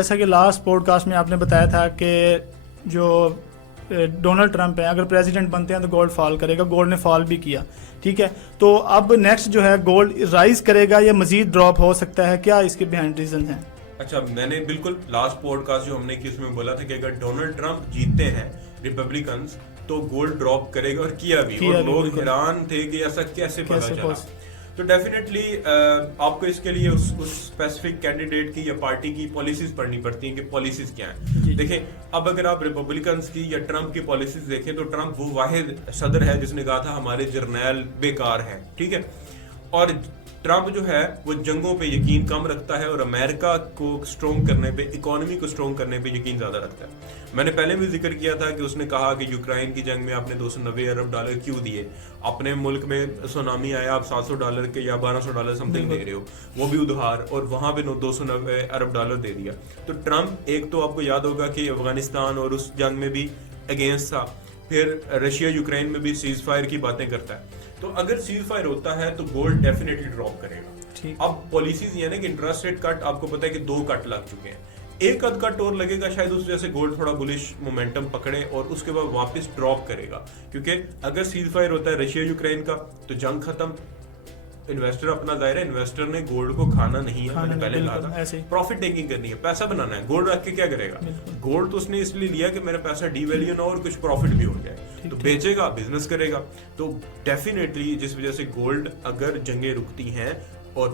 जैसा कि last podcast में आपने बताया था कि जो डोनाल्ड ट्रंप है अगर प्रेसिडेंट बनते हैं तो गोल्ड फॉल करेगा, गोल्ड ने फॉल भी किया, ठीक है। तो अब नेक्स्ट जो है गोल्ड राइज करेगा या मजीद ड्रॉप हो सकता है, क्या इसके बिहाइंड रीजन हैं? अच्छा, मैंने बिल्कुल लास्ट पॉडकास्ट जो हमने की उसमें बोला था कि अगर डोनाल्ड ट्रंप जीतते हैं रिपब्लिकन्स तो गोल्ड ड्रॉप करेगा, और किया भी और लोग हैरान थे कि ऐसा कैसे पता चला। तो डेफिनेटली आपको इसके लिए उस स्पेसिफिक कैंडिडेट की या पार्टी की पॉलिसीज पढ़नी पड़ती हैं कि पॉलिसीज क्या हैं। देखें, अब अगर आप रिपब्लिकन्स की या ट्रंप की पॉलिसीज देखें तो ट्रंप वो वाहिद सदर है जिसने कहा था हमारे जर्नैल बेकार हैं, ठीक है। और ट्रंप जो है वो जंगों पे यकीन कम रखता है और अमेरिका को स्ट्रॉन्ग करने पे, इकोनॉमी को स्ट्रॉन्ग करने पे यकीन ज्यादा रखता है। मैंने पहले भी जिक्र किया था कि उसने कहा कि यूक्रेन की जंग में आपने 290 अरब डॉलर क्यों दिए, अपने मुल्क में सुनामी आया, आप $700 के या $1200 समथिंग दे रहे हो, वो भी उधार, और वहां पे 290 अरब डॉलर दे दिया। तो ट्रंप, एक तो आपको याद होगा कि अफगानिस्तान और उस जंग में भी अगेंस्ट था, फिर रशिया यूक्रेन में भी सीज फायर की बातें करता है। तो अगर सीज फायर होता है तो गोल्ड डेफिनेटली ड्रॉप करेगा। अब पॉलिसीज ये ना कि इंटरेस्ट रेट कट, आपको पता है कि 2 कट लग चुके हैं, एक अद कट और लगेगा शायद, उस वजह से गोल्ड थोड़ा बुलिश मोमेंटम पकड़े और उसके बाद वापस ड्रॉप करेगा। क्योंकि अगर सीज फायर होता है रशिया यूक्रेन का तो जंग खत्म, इन्वेस्टर अपना, जाहिर है इन्वेस्टर ने गोल्ड को खाना नहीं है, मैंने पहले कहा था, प्रॉफिट टेकिंग करनी है, पैसा बनाना है। गोल्ड रख के क्या करेगा? गोल्ड तो उसने इसलिए लिया कि मेरा पैसा डीवैल्यू ना हो और कुछ प्रॉफिट भी हो जाए, तो बेचेगा, बिजनेस करेगा। तो डेफिनेटली जिस वजह से गोल्ड, अगर जंगें रुकती हैं और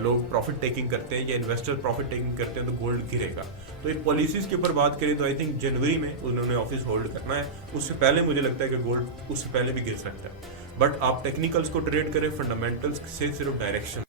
लोग प्रॉफिट टेकिंग करते हैं या इन्वेस्टर प्रॉफिट टेकिंग करते हैं तो गोल्ड गिरेगा। तो ये पॉलिसीज के ऊपर बात करें तो आई थिंक जनवरी में उन्होंने ऑफिस होल्ड करना है, उससे पहले मुझे लगता है कि गोल्ड उससे पहले भी गिर सकता है। बट आप टेक्निकल्स को ट्रेड करें, फंडामेंटल्स से सिर्फ डायरेक्शन